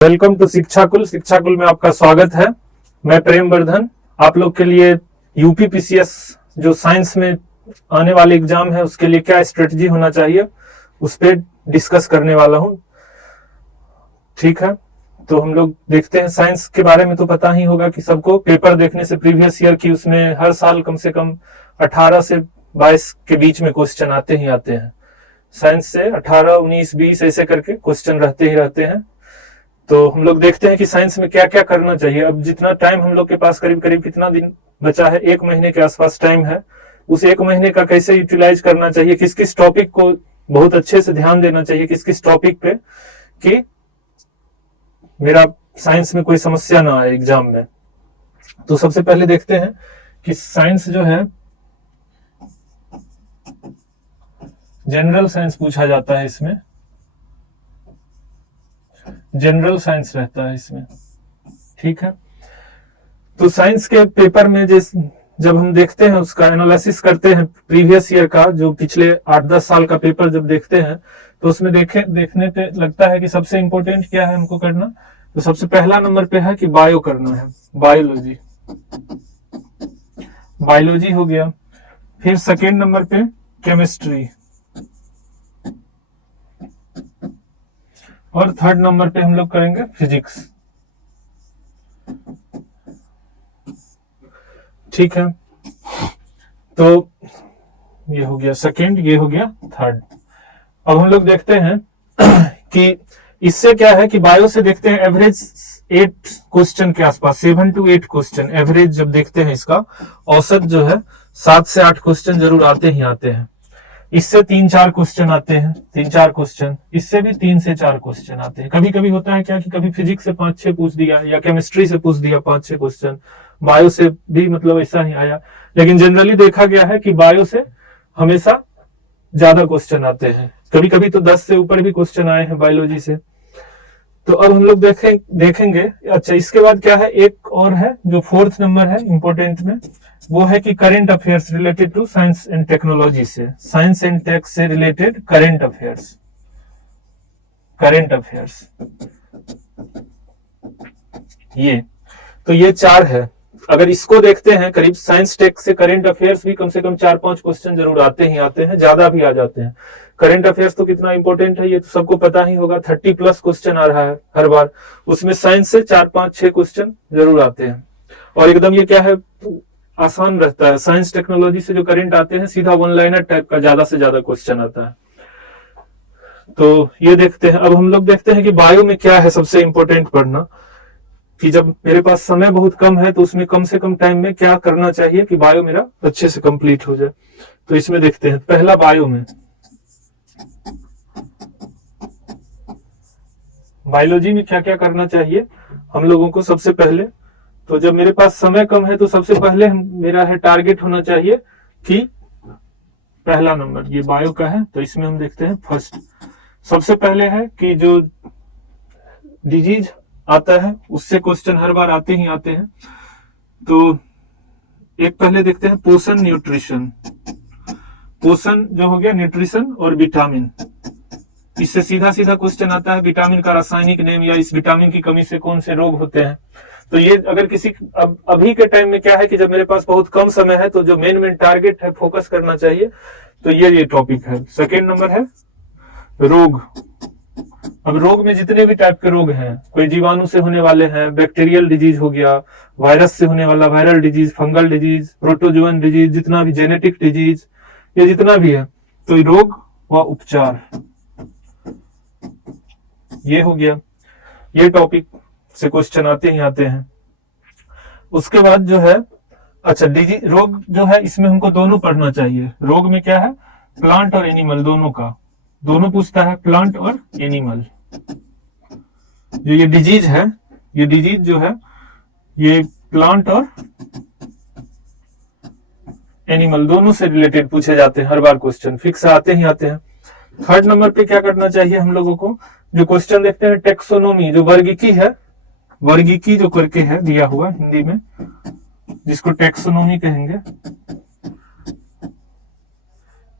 Welcome to शिक्षाकुल में आपका स्वागत है। मैं प्रेम वर्धन आप लोग के लिए यूपी पीसीएस जो साइंस में आने वाले एग्जाम है उसके लिए क्या स्ट्रेटजी होना चाहिए उस पर डिस्कस करने वाला हूं। ठीक है, तो हम लोग देखते हैं। साइंस के बारे में तो पता ही होगा कि सबको, पेपर देखने से प्रीवियस ईयर की उसमें हर साल कम से कम 18 से 22 के बीच में क्वेश्चन आते ही आते हैं। साइंस से 18, 19, 20 ऐसे करके क्वेश्चन रहते ही रहते हैं। तो हम लोग देखते हैं कि साइंस में क्या क्या करना चाहिए। अब जितना टाइम हम लोग के पास करीब कितना दिन बचा है, 1 महीने के आसपास टाइम है। उस 1 महीने का कैसे यूटिलाइज करना चाहिए, किस किस टॉपिक को बहुत अच्छे से ध्यान देना चाहिए, किस किस टॉपिक पे, कि मेरा साइंस में कोई समस्या ना आए एग्जाम में। तो सबसे पहले देखते हैं कि साइंस जो है जनरल साइंस पूछा जाता है। इसमें जनरल साइंस रहता है इसमें। ठीक है, तो साइंस के पेपर में जब हम देखते हैं, उसका एनालिसिस करते हैं, प्रीवियस ईयर का जो पिछले 8-10 साल का पेपर जब देखते हैं तो उसमें देखने पे लगता है कि सबसे इंपॉर्टेंट क्या है हमको करना। तो सबसे पहला नंबर पे है कि बायो करना है, बायोलॉजी हो गया। फिर सेकेंड नंबर पे केमिस्ट्री, और थर्ड नंबर पे हम लोग करेंगे फिजिक्स। ठीक है, तो ये हो गया सेकेंड, ये हो गया थर्ड। अब हम लोग देखते हैं कि इससे क्या है कि बायो से देखते हैं एवरेज 8 क्वेश्चन के आसपास, 7 to 8 क्वेश्चन एवरेज जब देखते हैं, इसका औसत जो है 7 से 8 क्वेश्चन जरूर आते ही आते हैं। इससे 3-4 क्वेश्चन आते हैं, 3-4 क्वेश्चन, इससे भी 3 से 4 क्वेश्चन आते हैं। कभी कभी होता है क्या कि कभी फिजिक्स से 5-6 पूछ दिया, या केमिस्ट्री से पूछ दिया 5-6 क्वेश्चन, बायो से भी मतलब ऐसा ही आया। लेकिन जनरली देखा गया है कि बायो से हमेशा ज्यादा क्वेश्चन आते हैं। कभी कभी तो 10 से ऊपर भी क्वेश्चन आए हैं बायोलॉजी से। तो अब हम लोग देखेंगे। अच्छा, इसके बाद क्या है, एक और है जो 4th नंबर है इंपोर्टेंट में, वो है कि current affairs related to science and technology से, साइंस एंड टेक से रिलेटेड करंट अफेयर्स। ये 4 है। अगर इसको देखते हैं, करीब साइंस टेक से करंट अफेयर्स भी कम से कम 4-5 क्वेश्चन जरूर आते ही आते हैं, ज्यादा भी आ जाते हैं। करंट अफेयर्स तो कितना इंपॉर्टेंट है ये तो सबको पता ही होगा, 30+ क्वेश्चन आ रहा है हर बार। उसमें साइंस से 4-5-6 क्वेश्चन जरूर आते हैं। और एकदम ये क्या है, आसान रहता है। साइंस टेक्नोलॉजी से जो करंट आते हैं सीधा 1 लाइनर टाइप का ज्यादा से ज्यादा क्वेश्चन आता है। तो ये देखते हैं। अब हम लोग देखते हैं कि बायो में क्या है सबसे इंपॉर्टेंट पढ़ना, कि जब मेरे पास समय बहुत कम है तो उसमें कम से कम टाइम में क्या करना चाहिए कि बायो मेरा अच्छे से कंप्लीट हो जाए। तो इसमें देखते हैं, पहला बायो में बायोलॉजी में क्या क्या करना चाहिए हम लोगों को। सबसे पहले तो जब मेरे पास समय कम है तो सबसे पहले मेरा है टारगेट होना चाहिए कि पहला नंबर ये बायो का है, तो इसमें हम देखते हैं फर्स्ट। सबसे पहले है कि जो डिजीज आता है उससे क्वेश्चन हर बार आते ही आते हैं। तो एक पहले देखते हैं पोषण, न्यूट्रिशन। पोषण जो हो गया, न्यूट्रिशन और विटामिन, इससे सीधा सीधा क्वेश्चन आता है विटामिन का रासायनिक नेम, या इस विटामिन की कमी से कौन से रोग होते हैं। तो ये अगर किसी अभी के टाइम में क्या है कि जब मेरे पास बहुत कम समय है तो जो मेन टारगेट है फोकस करना चाहिए, तो ये टॉपिक है। सेकेंड नंबर है रोग। अब रोग में जितने भी टाइप के रोग हैं, कोई जीवाणु से होने वाले हैं, बैक्टीरियल डिजीज हो गया, वायरस से होने वाला viral disease, fungal disease, protozoan disease, जितना भी जेनेटिक डिजीज, ये जितना भी है, तो रोग व उपचार ये हो गया। ये टॉपिक से क्वेश्चन आते ही आते हैं। उसके बाद जो है, अच्छा रोग जो है इसमें हमको दोनों पढ़ना चाहिए। रोग में क्या है, प्लांट और एनिमल दोनों का, दोनों पूछता है, प्लांट और एनिमल। जो ये डिजीज है, ये डिजीज जो है ये प्लांट और एनिमल दोनों से रिलेटेड पूछे जाते हैं हर बार, क्वेश्चन फिक्स आते ही आते हैं। थर्ड नंबर पे क्या करना चाहिए हम लोगों को, जो क्वेश्चन देखते हैं टेक्सोनोमी, जो वर्गीकी है, वर्गीकी जो करके है दिया हुआ हिंदी में, जिसको टेक्सोनोमी कहेंगे,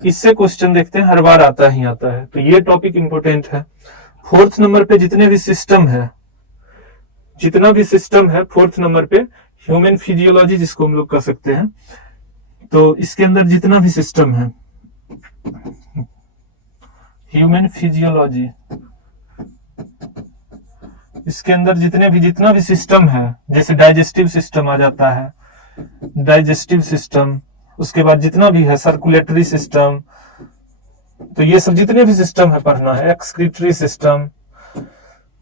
इससे क्वेश्चन देखते हैं हर बार आता ही आता है। तो ये टॉपिक इंपॉर्टेंट है। 4th नंबर पे जितने भी सिस्टम है, जितना भी सिस्टम है, फोर्थ नंबर पे ह्यूमन फिजियोलॉजी जिसको हम लोग कह सकते हैं, तो इसके अंदर जितना भी सिस्टम है, ह्यूमन फिजियोलॉजी, इसके अंदर जितना भी सिस्टम है, जैसे डाइजेस्टिव सिस्टम आ जाता है, डाइजेस्टिव सिस्टम, उसके बाद जितना भी है सर्कुलेटरी सिस्टम, तो ये सब जितने भी सिस्टम है पढ़ना है, एक्सक्रीटरी सिस्टम,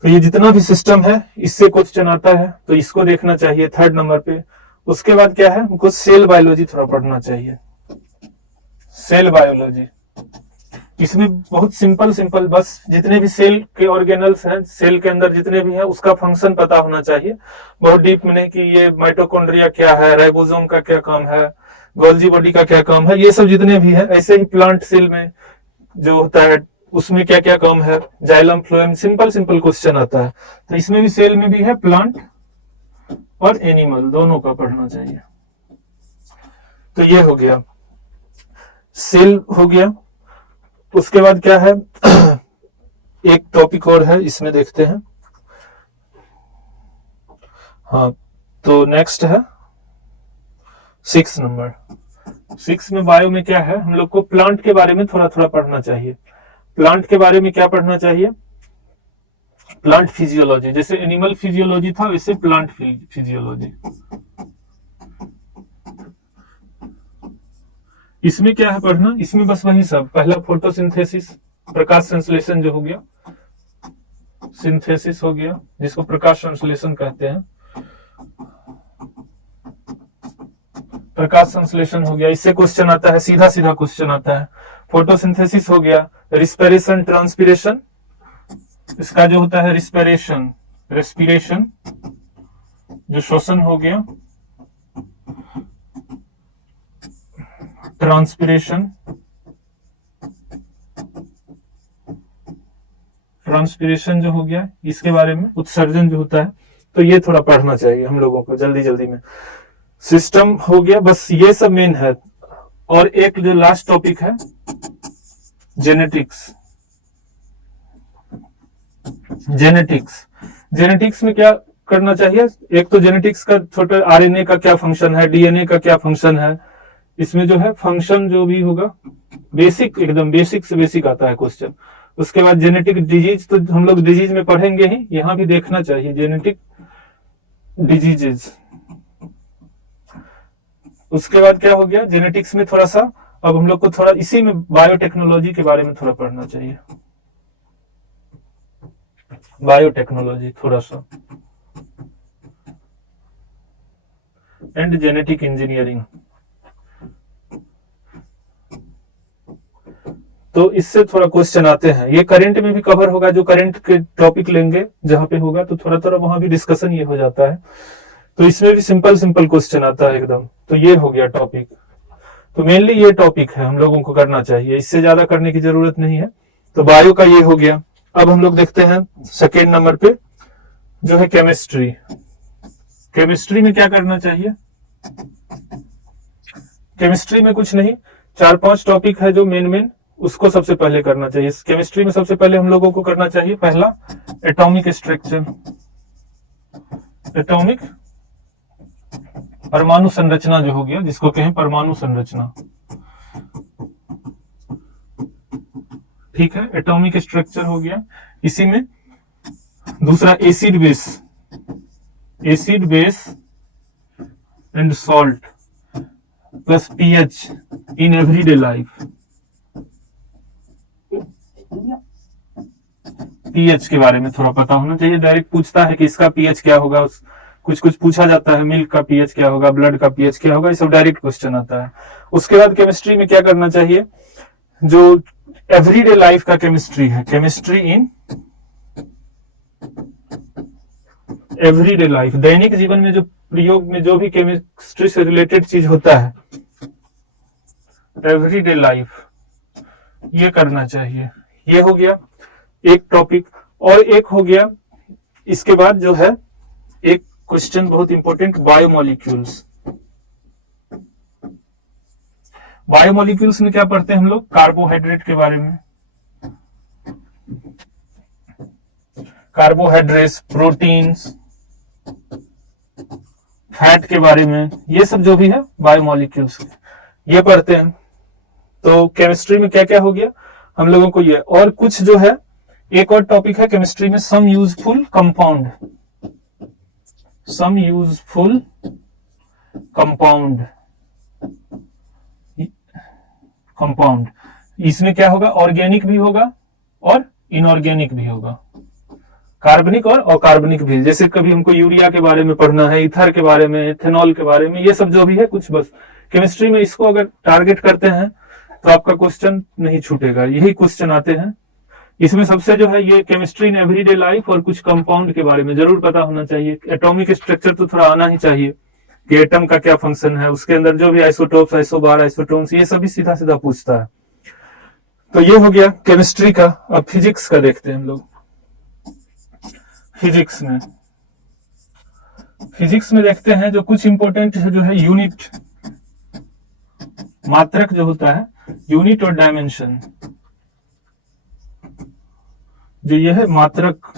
तो ये जितना भी सिस्टम है इससे क्वेश्चन आता है, तो इसको देखना चाहिए थर्ड नंबर पे। उसके बाद क्या है, हमको सेल बायोलॉजी थोड़ा पढ़ना चाहिए, सेल बायोलॉजी। इसमें बहुत सिंपल बस जितने भी सेल के ऑर्गेनल्स हैं, सेल के अंदर जितने भी हैं उसका फंक्शन पता होना चाहिए, बहुत डीप में नहीं कि ये माइटोकॉन्ड्रिया क्या है, राइबोसोम का क्या काम है, गोल्जी बॉडी का क्या काम है, ये सब जितने भी है। ऐसे ही प्लांट सेल में जो होता है उसमें क्या क्या काम है, जाइलम फ्लोएम, सिंपल क्वेश्चन आता है। तो इसमें भी सेल में भी है, प्लांट और एनिमल दोनों का पढ़ना चाहिए। तो ये हो गया, सेल हो गया। उसके बाद क्या है एक टॉपिक और है, इसमें देखते हैं। हाँ, तो नेक्स्ट है 6 नंबर। 6 में बायो में क्या है, हम लोग को प्लांट के बारे में थोड़ा थोड़ा पढ़ना चाहिए। प्लांट के बारे में क्या पढ़ना चाहिए, प्लांट फिजियोलॉजी, जैसे एनिमल फिजियोलॉजी था वैसे प्लांट फिजियोलॉजी। इसमें क्या है पढ़ना, इसमें बस वही सब, पहला फोटोसिंथेसिस, प्रकाश संश्लेषण जो हो गया, सिंथेसिस हो गया जिसको प्रकाश संश्लेषण कहते हैं, प्रकाश संश्लेषण हो गया, इससे क्वेश्चन आता है, सीधा क्वेश्चन आता है। फोटोसिंथेसिस हो गया, रिस्पिरेशन ट्रांसपिरेशन, इसका जो होता है रिस्पिरेशन, रेस्पिरेशन जो श्वसन हो गया, ट्रांसपिरेशन, ट्रांसपिरेशन जो हो गया, इसके बारे में उत्सर्जन जो होता है, तो ये थोड़ा पढ़ना चाहिए हम लोगों को जल्दी में। सिस्टम हो गया, बस ये सब मेन है। और एक जो लास्ट टॉपिक है जेनेटिक्स। जेनेटिक्स में क्या करना चाहिए, एक तो जेनेटिक्स का छोटा आरएनए का क्या फंक्शन है, डीएनए का क्या फंक्शन है, इसमें जो है फंक्शन जो भी होगा, बेसिक एकदम बेसिक से बेसिक आता है क्वेश्चन। उसके बाद जेनेटिक डिजीज, तो हम लोग डिजीज में पढ़ेंगे ही, यहां भी देखना चाहिए जेनेटिक डिजीजेज। उसके बाद क्या हो गया, जेनेटिक्स में थोड़ा सा, अब हम लोग को थोड़ा इसी में बायोटेक्नोलॉजी के बारे में थोड़ा पढ़ना चाहिए, बायोटेक्नोलॉजी थोड़ा सा, एंड जेनेटिक इंजीनियरिंग। तो इससे थोड़ा क्वेश्चन आते हैं, ये करंट में भी कवर होगा, जो करंट के टॉपिक लेंगे जहां पे होगा तो थोड़ा वहां भी डिस्कशन ये हो जाता है, तो इसमें भी सिंपल क्वेश्चन आता है एकदम। तो ये हो गया टॉपिक, तो मेनली ये टॉपिक है हम लोगों को करना चाहिए, इससे ज्यादा करने की जरूरत नहीं है। तो बायो का ये हो गया। अब हम लोग देखते हैं सेकेंड नंबर पे जो है केमिस्ट्री। केमिस्ट्री में क्या करना चाहिए, केमिस्ट्री में कुछ नहीं, 4-5 टॉपिक है जो मेन उसको सबसे पहले करना चाहिए। केमिस्ट्री में सबसे पहले हम लोगों को करना चाहिए पहला एटॉमिक स्ट्रक्चर, एटॉमिक परमाणु संरचना जो हो गया, जिसको कहें परमाणु संरचना, ठीक है, एटॉमिक स्ट्रक्चर हो गया। इसी में दूसरा acid base and salt plus pH in everyday life. PH के बारे में थोड़ा पता होना चाहिए, डायरेक्ट पूछता है कि इसका पीएच क्या होगा, कुछ पूछा जाता है, मिल्क का पीएच क्या होगा, ब्लड का पीएच क्या होगा, ये सब डायरेक्ट क्वेश्चन आता है। उसके बाद केमिस्ट्री में क्या करना चाहिए, जो एवरीडे लाइफ का केमिस्ट्री है, केमिस्ट्री इन एवरीडे लाइफ, दैनिक जीवन में जो प्रयोग में जो भी केमिस्ट्री से रिलेटेड चीज होता है, एवरीडे लाइफ, ये करना चाहिए। ये हो गया एक टॉपिक। और एक हो गया इसके बाद जो है एक क्वेश्चन बहुत इंपॉर्टेंट, बायोमोलिक्यूल्स। बायोमोलिक्यूल्स में क्या पढ़ते हैं हम लोग, कार्बोहाइड्रेट के बारे में, कार्बोहाइड्रेट्स, प्रोटीन्स, फैट के बारे में, ये सब जो भी है बायोमोलिक्यूल्स ये पढ़ते हैं। तो केमिस्ट्री में क्या क्या हो गया हम लोगों को ये, और कुछ जो है एक और टॉपिक है केमिस्ट्री में, some useful compound. Some useful compound, compound इसमें क्या होगा, ऑर्गेनिक भी होगा और इनऑर्गेनिक भी होगा, कार्बनिक और अकार्बनिक भी। जैसे कभी हमको यूरिया के बारे में पढ़ना है, ईथर के बारे में, इथेनॉल के बारे में, ये सब जो भी है कुछ बस केमिस्ट्री में इसको अगर टारगेट करते हैं तो आपका क्वेश्चन नहीं छूटेगा, यही क्वेश्चन आते हैं इसमें। सबसे जो है ये केमिस्ट्री इन एवरीडे लाइफ और कुछ कंपाउंड के बारे में जरूर पता होना चाहिए। एटॉमिक स्ट्रक्चर तो थोड़ा आना ही चाहिए कि एटम का क्या फंक्शन है, उसके अंदर जो भी आइसोटोप्स, आइसोबार, आइसोटोन्स, ये सभी सीधा सीधा पूछता है। तो ये हो गया केमिस्ट्री का। अब फिजिक्स का देखते हैं हम लोग। फिजिक्स में देखते हैं जो कुछ इंपॉर्टेंट है, जो है यूनिट, मात्रक जो होता है, यूनिट और डायमेंशन, जो ये है मात्रक,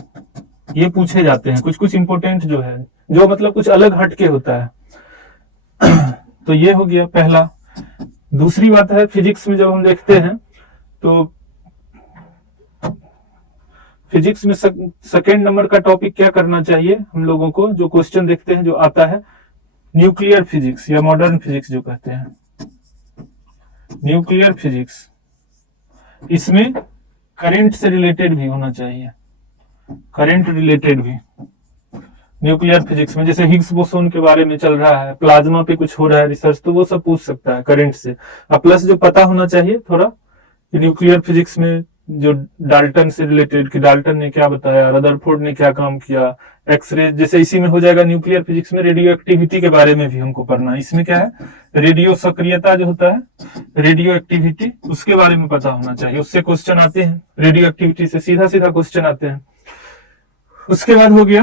ये पूछे जाते हैं कुछ कुछ इंपॉर्टेंट जो है, जो मतलब कुछ अलग हटके होता है। तो ये हो गया पहला। दूसरी बात है फिजिक्स में जब हम देखते हैं तो फिजिक्स में सेकेंड नंबर का टॉपिक क्या करना चाहिए हम लोगों को, जो क्वेश्चन देखते हैं जो आता है, न्यूक्लियर फिजिक्स या मॉडर्न फिजिक्स जो कहते हैं, न्यूक्लियर फिजिक्स। इसमें करंट से रिलेटेड भी होना चाहिए, करंट रिलेटेड भी न्यूक्लियर फिजिक्स में। जैसे हिग्स बोसोन के बारे में चल रहा है, प्लाज्मा पे कुछ हो रहा है रिसर्च, तो वो सब पूछ सकता है करंट से। अब प्लस जो पता होना चाहिए थोड़ा न्यूक्लियर फिजिक्स में, जो डाल्टन से रिलेटेड, कि डाल्टन ने क्या बताया, रदरफोर्ड ने क्या काम किया, एक्सरे, जैसे इसी में हो जाएगा न्यूक्लियर फिजिक्स में रेडियो एक्टिविटी के बारे में भी हमको पढ़ना है। इसमें क्या है, रेडियो सक्रियता जो होता है, रेडियो एक्टिविटी, उसके बारे में पता होना चाहिए, उससे क्वेश्चन आते हैं, रेडियो एक्टिविटी से सीधा सीधा क्वेश्चन आते हैं। उसके बाद हो गया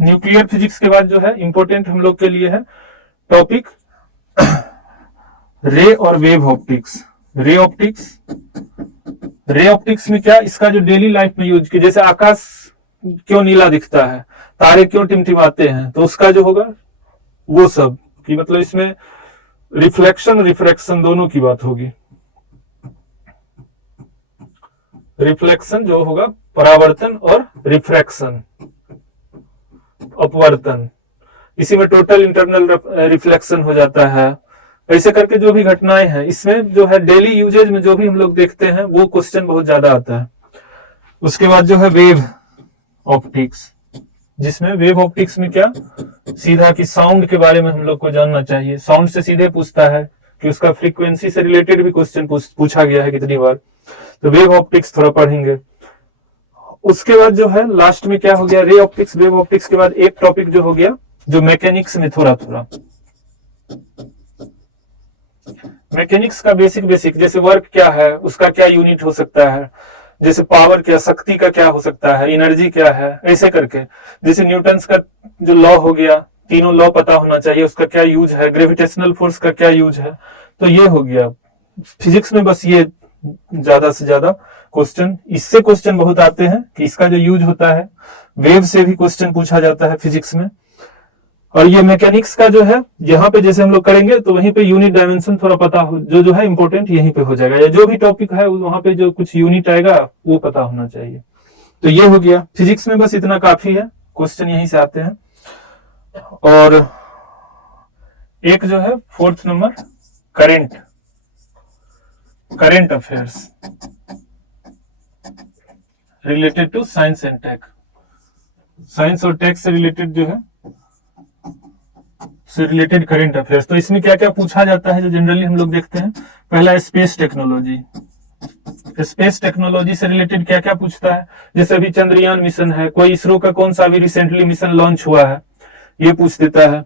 न्यूक्लियर फिजिक्स के बाद जो है इंपॉर्टेंट हम लोग के लिए है टॉपिक रे और wave optics. Ray optics, ray optics में क्या, इसका जो डेली लाइफ में यूज किया, जैसे आकाश क्यों नीला दिखता है, तारे क्यों टिमटिमाते हैं, तो उसका जो होगा वो सब कि मतलब इसमें रिफ्लेक्शन रिफ्रैक्शन दोनों की बात होगी। रिफ्लेक्शन जो होगा परावर्तन, और रिफ्रैक्शन अपवर्तन, इसी में टोटल इंटरनल रिफ्लेक्शन हो जाता है। ऐसे करके जो भी घटनाएं हैं इसमें जो है डेली यूजेज में जो भी हम लोग देखते हैं वो क्वेश्चन बहुत ज्यादा आता है। उसके बाद जो है वेव ऑप्टिक्स, जिसमें वेव ऑप्टिक्स में क्या, सीधा कि साउंड के बारे में हम लोग को जानना चाहिए। साउंड से सीधे पूछता है कि उसका फ्रीक्वेंसी से रिलेटेड भी क्वेश्चन पूछा गया है कितनी बार, तो वेव ऑप्टिक्स थोड़ा पढ़ेंगे। उसके बाद जो है लास्ट में क्या हो गया, रे ऑप्टिक्स, वेव ऑप्टिक्स के बाद एक टॉपिक जो हो गया जो मैकेनिक्स में थोड़ा थोड़ा, मैकेनिक्स का बेसिक, जैसे वर्क क्या है, उसका क्या यूनिट हो सकता है, जैसे पावर क्या, शक्ति का क्या हो सकता है, एनर्जी क्या है, ऐसे करके। जैसे न्यूटन्स का जो लॉ हो गया, तीनों लॉ पता होना चाहिए, उसका क्या यूज है, ग्रेविटेशनल फोर्स का क्या यूज है, तो ये हो गया फिजिक्स में। बस ये ज्यादा से ज्यादा क्वेश्चन, इससे क्वेश्चन बहुत आते हैं कि इसका जो यूज होता है, वेव से भी क्वेश्चन पूछा जाता है फिजिक्स में। और ये मैकेनिक्स का जो है यहाँ पे जैसे हम लोग करेंगे तो वहीं पे यूनिट डायमेंशन थोड़ा पता हो, जो है इंपॉर्टेंट यहीं पे हो जाएगा, या जो भी टॉपिक है वहां पे जो कुछ यूनिट आएगा वो पता होना चाहिए। तो ये हो गया फिजिक्स में, बस इतना काफी है, क्वेश्चन यहीं से आते हैं। और एक जो है fourth number current affairs related to science and tech. Science और टेक से रिलेटेड जो है, से रिलेटेड करंट अफेयर्स। तो इसमें क्या क्या पूछा जाता है जो जनरली हम लोग देखते हैं, पहला स्पेस टेक्नोलॉजी। स्पेस टेक्नोलॉजी से रिलेटेड क्या क्या पूछता है, जैसे अभी चंद्रयान मिशन है, कोई इसरो का कौन सा अभी रिसेंटली मिशन लॉन्च हुआ है, ये पूछ देता है।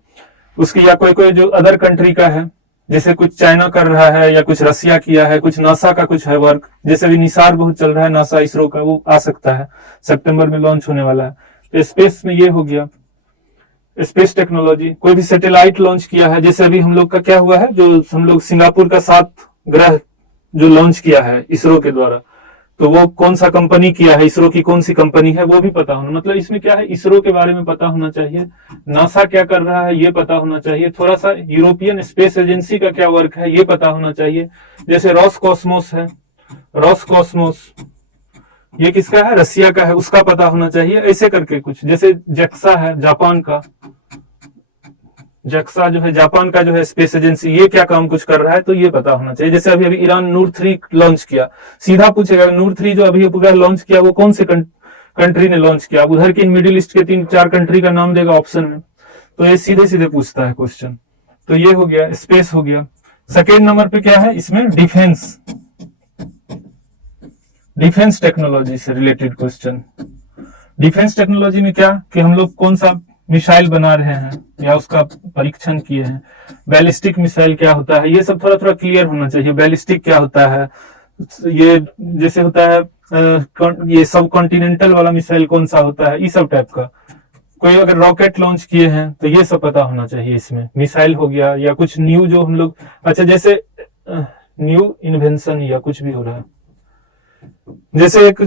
उसकी या कोई जो अदर कंट्री का है, जैसे कुछ चाइना कर रहा है या कुछ रसिया किया है, कुछ नासा का कुछ है वर्क, जैसे अभी निसार बहुत चल रहा है नासा इसरो का, वो आ सकता है, सितंबर में लॉन्च होने वाला है। तो स्पेस में ये हो गया स्पेस टेक्नोलॉजी। कोई भी सैटेलाइट लॉन्च किया है, जैसे अभी हम लोग का क्या हुआ है, जो हम लोग सिंगापुर का 7 ग्रह जो लॉन्च किया है इसरो के द्वारा, तो वो कौन सा कंपनी किया है, इसरो की कौन सी कंपनी है वो भी पता होना, मतलब इसमें क्या है, इसरो के बारे में पता होना चाहिए, नासा क्या कर रहा है ये पता होना चाहिए, थोड़ा सा यूरोपियन स्पेस एजेंसी का क्या वर्क है ये पता होना चाहिए, जैसे रॉसकॉस्मोस है, रॉसकॉस्मोस ये किसका है, रसिया का है, उसका पता होना चाहिए, ऐसे करके कुछ, जैसे जैक्सा है जापान का, जैक्सा जो है जापान का जो है स्पेस एजेंसी, ये क्या काम कुछ कर रहा है तो ये पता होना चाहिए। जैसे अभी अभी ईरान नूर 3 लॉन्च किया, सीधा पूछेगा नूर 3 जो अभी पूरा लॉन्च किया वो कौन से कंट्री ने लॉन्च किया, उधर के मिडिल ईस्ट के 3-4 कंट्री का नाम देगा ऑप्शन में, तो ये सीधे सीधे पूछता है क्वेश्चन। तो ये हो गया, स्पेस हो गया। सेकेंड नंबर पे क्या है इसमें, डिफेंस, डिफेंस टेक्नोलॉजी से रिलेटेड क्वेश्चन। डिफेंस टेक्नोलॉजी में क्या कि हम लोग कौन सा मिसाइल बना रहे हैं या उसका परीक्षण किए हैं, बैलिस्टिक मिसाइल क्या होता है, ये सब थोड़ा थोड़ा क्लियर होना चाहिए। बैलिस्टिक क्या होता है, ये जैसे होता है ये सब कॉन्टिनेंटल वाला मिसाइल कौन सा होता है, इस सब टाइप का। कोई अगर रॉकेट लॉन्च किए हैं तो ये सब पता होना चाहिए इसमें, मिसाइल हो गया या कुछ न्यू जो हम लोग, अच्छा जैसे न्यू इन्वेंशन या कुछ भी हो रहा है, जैसे एक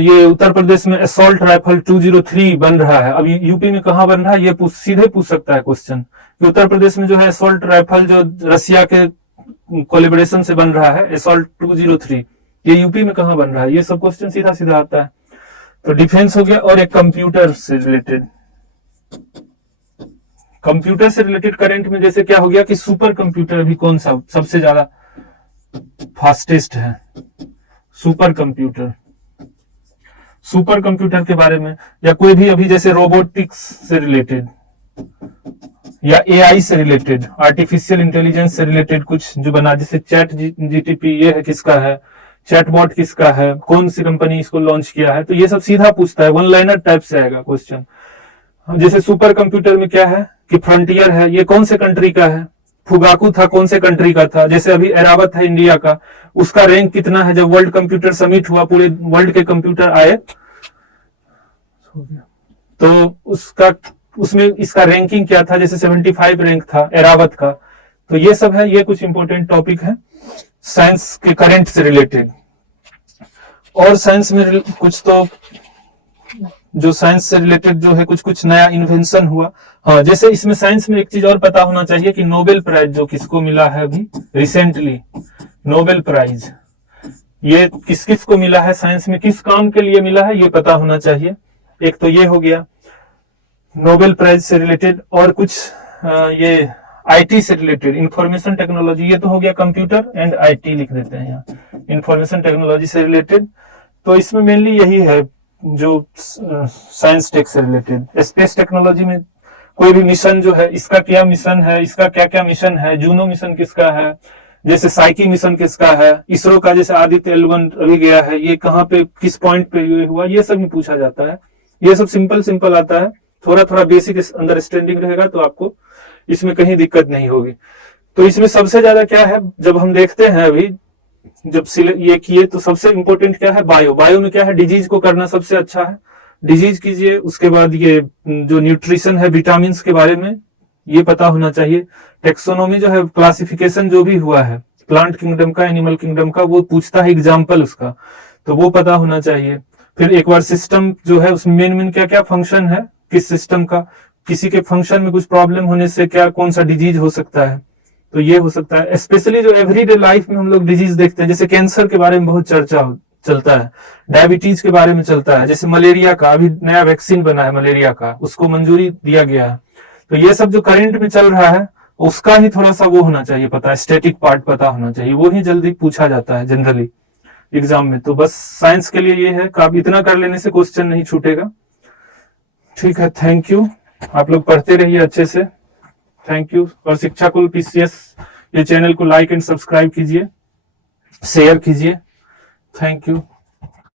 ये उत्तर प्रदेश में असॉल्ट राइफल 203 बन रहा है, अभी यूपी में कहाँ बन रहा है ये सीधे पूछ सकता है क्वेश्चन कि उत्तर प्रदेश में जो है असॉल्ट राइफल जो रसिया के कोलेबोरेशन से बन रहा है असॉल्ट 203, ये यूपी में कहाँ बन रहा है, ये सब क्वेश्चन सीधा सीधा आता है। तो डिफेंस हो गया। और एक कंप्यूटर से रिलेटेड, कंप्यूटर से रिलेटेड करंट में जैसे क्या हो गया कि सुपर कंप्यूटर अभी कौन सा सबसे ज्यादा फास्टेस्ट है, सुपर कंप्यूटर, सुपर कंप्यूटर के बारे में, या कोई भी अभी जैसे रोबोटिक्स से रिलेटेड या एआई से रिलेटेड, आर्टिफिशियल इंटेलिजेंस से रिलेटेड कुछ जो बना, जैसे चैट जीटीपी ये है किसका है, चैटबॉट किसका है, कौन सी कंपनी इसको लॉन्च किया है, तो ये सब सीधा पूछता है, वन लाइनर टाइप से आएगा क्वेश्चन। जैसे सुपर कंप्यूटर में क्या है कि फ्रंटियर है, ये कौन से कंट्री का है, फुगाकू था कौन से कंट्री का था, जैसे अभी एरावत है इंडिया का, उसका रैंक कितना है, जब वर्ल्ड कंप्यूटर समिट हुआ पूरे वर्ल्ड के कंप्यूटर आए तो उसका उसमें इसका रैंकिंग क्या था, जैसे 75 रैंक था एरावत का। तो ये सब है, ये कुछ इंपॉर्टेंट टॉपिक है साइंस के करंट से रिलेटेड। और साइंस में कुछ तो जो साइंस से रिलेटेड जो है कुछ कुछ नया इन्वेंशन हुआ, हाँ जैसे इसमें साइंस में एक चीज और पता होना चाहिए कि नोबेल प्राइज जो किसको मिला है अभी रिसेंटली, नोबेल प्राइज ये किस किस को मिला है, साइंस में किस काम के लिए मिला है ये पता होना चाहिए। एक तो ये हो गया नोबेल प्राइज से रिलेटेड, और कुछ ये आईटी से रिलेटेड, इंफॉर्मेशन टेक्नोलॉजी, ये तो हो गया कंप्यूटर एंड आईटी लिख देते हैं यहाँ, इंफॉर्मेशन टेक्नोलॉजी से रिलेटेड। तो इसमें मेनली यही है जो साइंस टेक से रिलेटेड। स्पेस टेक्नोलॉजी में कोई भी मिशन जो है, इसका क्या मिशन है, इसका क्या क्या मिशन है, जूनो मिशन किसका है, जैसे साइकी मिशन किसका है, इसरो का जैसे आदित्य L1 अभी गया है, ये कहाँ पे किस पॉइंट पे ये हुआ, ये सब भी पूछा जाता है। ये सब सिंपल सिंपल आता है, थोड़ा थोड़ा बेसिक अंडरस्टैंडिंग रहेगा तो आपको इसमें कहीं दिक्कत नहीं होगी। तो इसमें सबसे ज्यादा क्या है, जब हम देखते हैं अभी जब ये किए तो सबसे इंपॉर्टेंट क्या है, बायो। बायो में क्या है, डिजीज को करना सबसे अच्छा है, डिजीज कीजिए। उसके बाद ये जो न्यूट्रिशन है, विटामिन के बारे में ये पता होना चाहिए। टेक्सोनोमी जो है, क्लासिफिकेशन जो भी हुआ है प्लांट किंगडम का, एनिमल किंगडम का, वो पूछता है एग्जाम्पल उसका, तो वो पता होना चाहिए। फिर एक बार सिस्टम जो है उसमें मेन मेन क्या क्या फंक्शन है किस सिस्टम का, किसी के फंक्शन में कुछ प्रॉब्लम होने से क्या कौन सा डिजीज हो सकता है, तो ये हो सकता है। स्पेशली जो एवरीडे लाइफ में हम लोग डिजीज देखते हैं, जैसे कैंसर के बारे में बहुत चर्चा चलता है, डायबिटीज के बारे में चलता है, जैसे मलेरिया का अभी नया वैक्सीन बना है मलेरिया का, उसको मंजूरी दिया गया है। तो ये सब जो करंट में चल रहा है उसका ही थोड़ा सा वो होना चाहिए पता, स्टैटिक पार्ट पता होना चाहिए, वो ही जल्दी पूछा जाता है जनरली एग्जाम में। तो बस साइंस के लिए ये है कि आप इतना कर लेने से क्वेश्चन नहीं छूटेगा। ठीक है, थैंक यू, आप लोग पढ़ते रहिए अच्छे से, थैंक यू। और शिक्षा कुल PCS ये चैनल को लाइक एंड सब्सक्राइब कीजिए, शेयर कीजिए, थैंक यू।